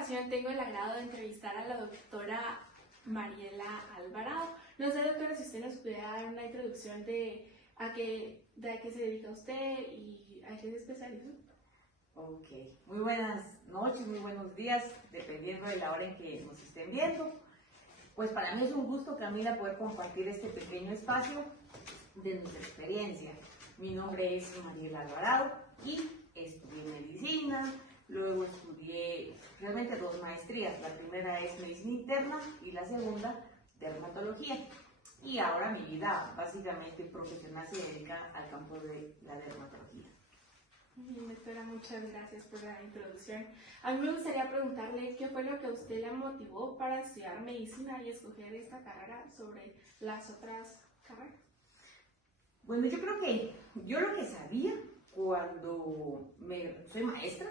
ocasión tengo el agrado de entrevistar a la doctora Mariela Alvarado. No sé, doctora, si usted nos pudiera dar una introducción de a qué se dedica usted y a qué se especializa. Ok, muy buenas noches, muy buenos días, dependiendo de la hora en que nos estén viendo. Pues para mí es un gusto, Camila, poder compartir este pequeño espacio de nuestra experiencia. Mi nombre es Mariela Alvarado y estudié medicina, luego estudié realmente 2 maestrías. La primera es medicina interna y la segunda dermatología. Y ahora mi vida básicamente profesional se dedica al campo de la dermatología. Bien, doctora, muchas gracias por la introducción. A mí me gustaría preguntarle qué fue lo que a usted la motivó para estudiar medicina y escoger esta carrera sobre las otras carreras. Bueno, yo creo que yo lo que sabía cuando soy maestra,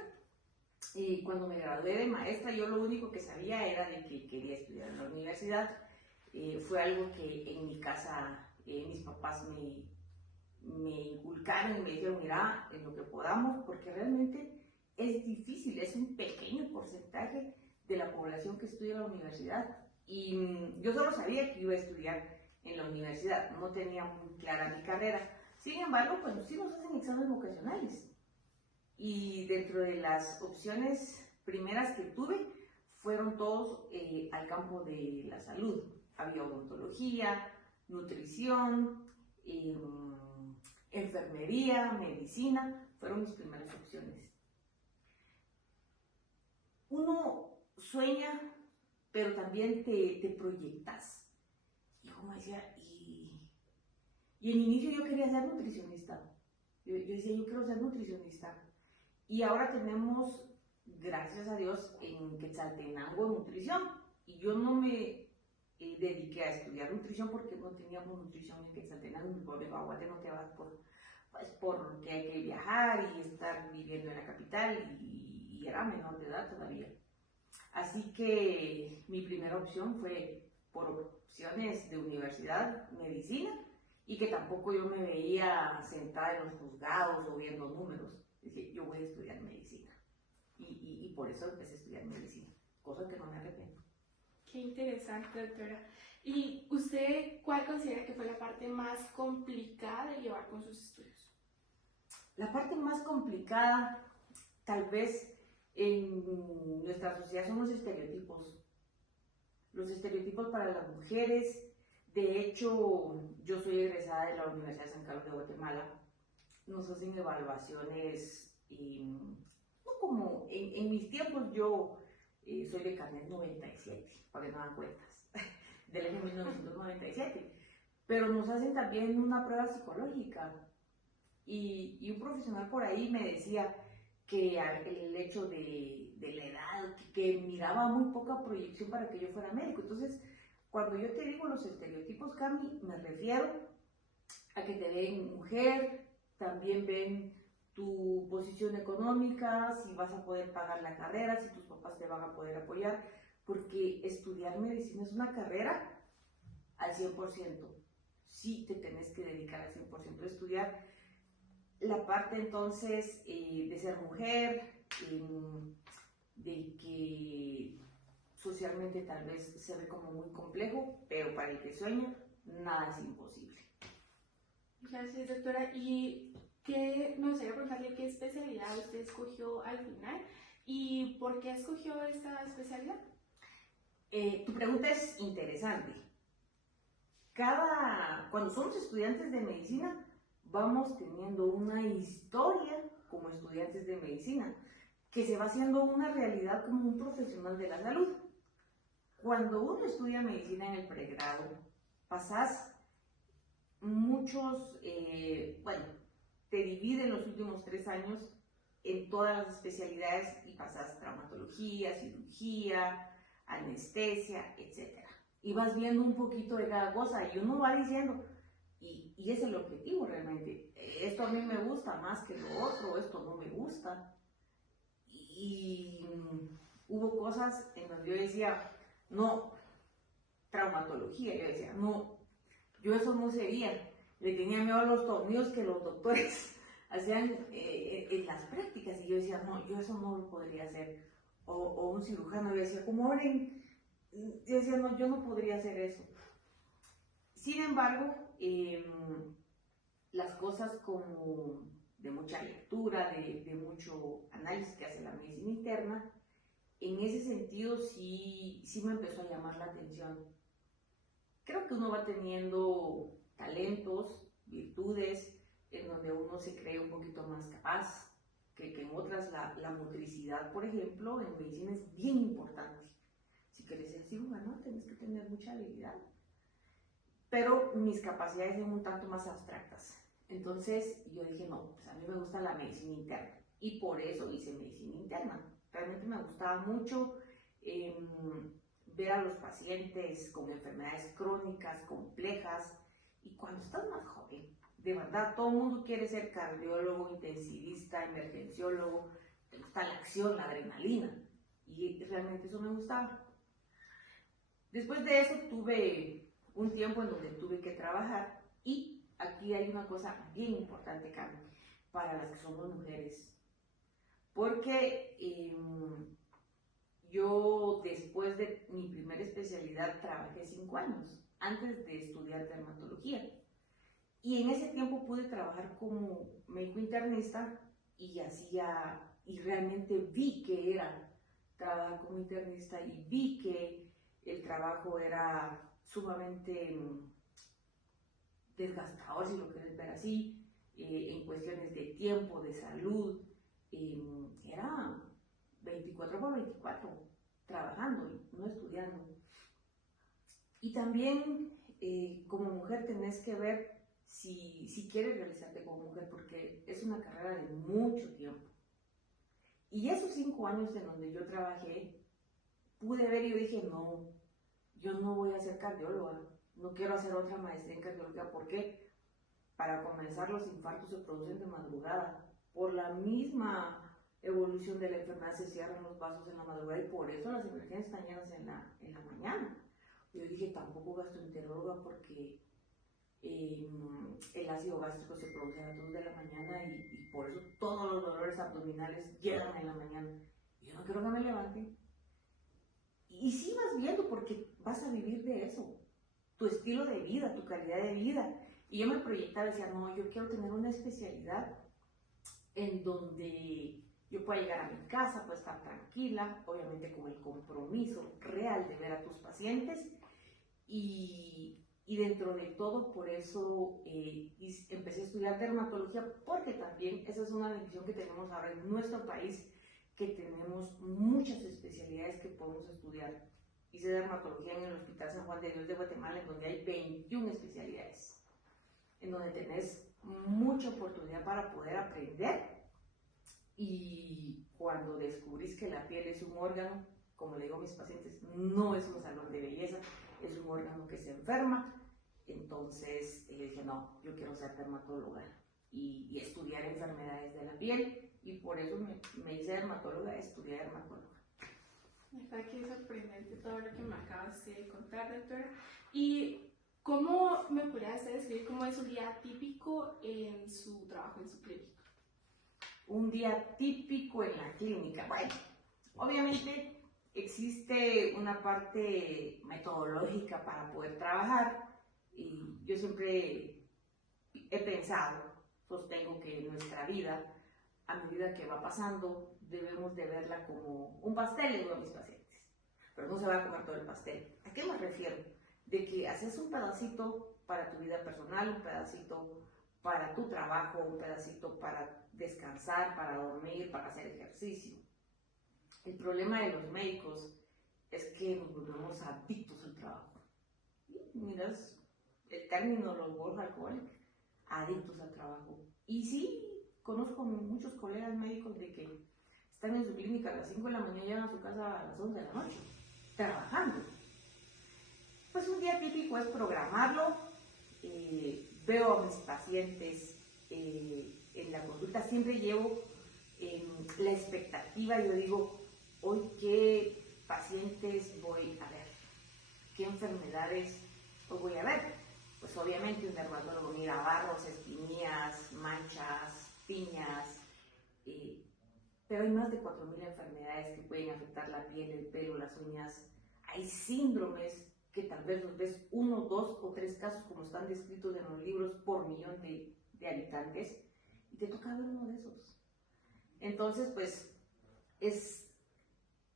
y cuando me gradué de maestra, yo lo único que sabía era de que quería estudiar en la universidad. Fue algo que en mi casa mis papás me inculcaron y me dijeron, mira, en lo que podamos, porque realmente es difícil, es un pequeño porcentaje de la población que estudia en la universidad. Y yo solo sabía que iba a estudiar en la universidad, no tenía muy clara mi carrera. Sin embargo, pues sí nos hacen exámenes vocacionales. Y dentro de las opciones primeras que tuve, fueron todos al campo de la salud. Había odontología, nutrición, enfermería, medicina, fueron mis primeras opciones. Uno sueña, pero también te proyectas. Y como decía, y en inicio yo quería ser nutricionista. Yo decía, yo quiero ser nutricionista. Y ahora tenemos, gracias a Dios, en Quetzaltenango nutrición. Y yo no me dediqué a estudiar nutrición porque no teníamos nutrición en Quetzaltenango. Mi pobre Guaguate no te vas porque hay que viajar y estar viviendo en la capital y era menor de edad todavía. Así que mi primera opción fue por opciones de universidad, medicina, y que tampoco yo me veía sentada en los juzgados o viendo números. Dije, yo voy a estudiar medicina. Y por eso empecé a estudiar medicina, cosa que no me arrepiento. Qué interesante, doctora. ¿Y usted cuál considera que fue la parte más complicada de llevar con sus estudios? La parte más complicada, tal vez en nuestra sociedad, son los estereotipos. Los estereotipos para las mujeres. De hecho, yo soy egresada de la Universidad de San Carlos de Guatemala. Nos hacen evaluaciones, no como en mis tiempos. Yo soy de carnet 97, para que no dan cuentas, del año 1997, pero nos hacen también una prueba psicológica. Y un profesional por ahí me decía que el hecho de la edad, que miraba muy poca proyección para que yo fuera médico. Entonces, cuando yo te digo los estereotipos, Cami, me refiero a que te ven mujer, también ven tu posición económica, si vas a poder pagar la carrera, si tus papás te van a poder apoyar, porque estudiar medicina es una carrera al 100%. Sí te tenés que dedicar al 100% a estudiar. La parte entonces de ser mujer, de que socialmente tal vez se ve como muy complejo, pero para el que sueña, nada es imposible. Gracias, doctora. Y me gustaría preguntarle qué especialidad usted escogió al final y por qué escogió esta especialidad. Tu pregunta es interesante. Cuando somos estudiantes de medicina, vamos teniendo una historia como estudiantes de medicina que se va haciendo una realidad como un profesional de la salud. Cuando uno estudia medicina en el pregrado, pasás muchos, te dividen los últimos 3 años en todas las especialidades y pasás traumatología, cirugía, anestesia, etc. Y vas viendo un poquito de cada cosa y uno va diciendo, y es el objetivo realmente, esto a mí me gusta más que lo otro, esto no me gusta. Y hubo cosas en donde yo decía, no, traumatología, yo decía, no, yo eso no sería. Le tenía miedo a los tornillos que los doctores hacían en las prácticas y yo decía, no, yo eso no lo podría hacer. o un cirujano. Yo decía, como oren, yo decía, no, yo no podría hacer eso. Sin embargo, las cosas como de mucha lectura, de mucho análisis que hace la medicina interna, en ese sentido sí me empezó a llamar la atención. Creo que uno va teniendo talentos, virtudes, en donde uno se cree un poquito más capaz, que en otras la motricidad, por ejemplo, en medicina es bien importante. Si quieres ser cirujano, tienes que tener mucha habilidad. Pero mis capacidades son un tanto más abstractas. Entonces yo dije, no, pues a mí me gusta la medicina interna. Y por eso hice medicina interna. Realmente me gustaba mucho ver a los pacientes con enfermedades crónicas, complejas. Y cuando estás más joven, de verdad, todo el mundo quiere ser cardiólogo, intensivista, emergenciólogo. Te gusta la acción, la adrenalina. Y realmente eso me gustaba. Después de eso tuve un tiempo en donde tuve que trabajar, y aquí hay una cosa bien importante, Carmen, para las que somos mujeres, porque yo después de mi primera especialidad trabajé 5 años antes de estudiar dermatología, y en ese tiempo pude trabajar como médico internista y realmente vi que era trabajar como internista, y vi que el trabajo era sumamente desgastador, si lo quieres ver así, en cuestiones de tiempo, de salud. Era 24/24 trabajando, no estudiando. Y también como mujer tenés que ver si quieres realizarte como mujer, porque es una carrera de mucho tiempo. Y esos 5 años en donde yo trabajé, pude ver y yo dije, no, yo no voy a ser cardióloga, no quiero hacer otra maestría en cardiología. ¿Por qué? Para comenzar, los infartos se producen de madrugada. Por la misma evolución de la enfermedad se cierran los vasos en la madrugada, y por eso las emergencias están llenas en la mañana. Yo dije, tampoco gastroenteróloga, porque el ácido gástrico se produce a las 2 de la mañana, y por eso todos los dolores abdominales llegan en la mañana. Yo no quiero que me levanten. Y sí vas viendo, porque vas a vivir de eso, tu estilo de vida, tu calidad de vida. Y yo me proyectaba y decía, no, yo quiero tener una especialidad en donde yo pueda llegar a mi casa, pueda estar tranquila, obviamente con el compromiso real de ver a tus pacientes. Y dentro de todo, por eso empecé a estudiar dermatología, porque también esa es una bendición que tenemos ahora en nuestro país, que tenemos muchas especialidades que podemos estudiar. Hice dermatología en el Hospital San Juan de Dios de Guatemala, en donde hay 21 especialidades, en donde tenés mucha oportunidad para poder aprender. Y cuando descubrís que la piel es un órgano, como le digo a mis pacientes, no es un salón de belleza, es un órgano que se enferma. Entonces dije, no, yo quiero ser dermatóloga y estudiar enfermedades de la piel. Y por eso me hice dermatóloga, estudié dermatóloga. Está aquí sorprendente todo lo que me acabas de contar, doctora. ¿Y cómo me podría hacer describir cómo es un día típico en su trabajo, en su clínica? Un día típico en la clínica. Bueno, obviamente existe una parte metodológica para poder trabajar, y yo siempre he pensado, sostengo que nuestra vida, a medida que va pasando, debemos de verla como un pastel, le digo a mis pacientes, pero no se va a comer todo el pastel. ¿A qué me refiero? De que haces un pedacito para tu vida personal, un pedacito para tu trabajo, un pedacito para descansar, para dormir, para hacer ejercicio. El problema de los médicos es que nos volvemos adictos al trabajo. Miras el término, los workaholics, adictos al trabajo. Y sí, conozco muchos colegas médicos de que están en su clínica a las 5 de la mañana y llegan a su casa a las 11 de la noche, trabajando. Pues un día típico es programarlo. Veo a mis pacientes en la consulta, siempre llevo la expectativa. Yo digo, hoy qué pacientes voy a ver, qué enfermedades voy a ver. Pues obviamente un dermatólogo mira barros, espinillas, manchas, piñas, pero hay más de 4.000 enfermedades que pueden afectar la piel, el pelo, las uñas. Hay síndromes que tal vez los ves 1, 2 o 3 casos como están descritos en los libros por millón de habitantes y te toca ver uno de esos. Entonces, pues, es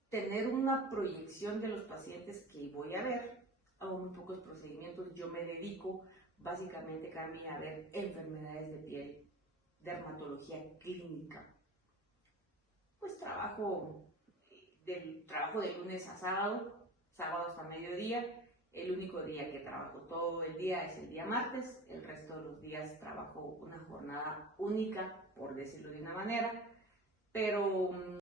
tener una proyección de los pacientes que voy a ver, hago muy pocos procedimientos, yo me dedico básicamente, Cami, a ver enfermedades de piel, dermatología clínica. Pues trabajo de lunes a sábado hasta mediodía. El único día que trabajo todo el día es el día martes, el resto de los días trabajo una jornada única, por decirlo de una manera, pero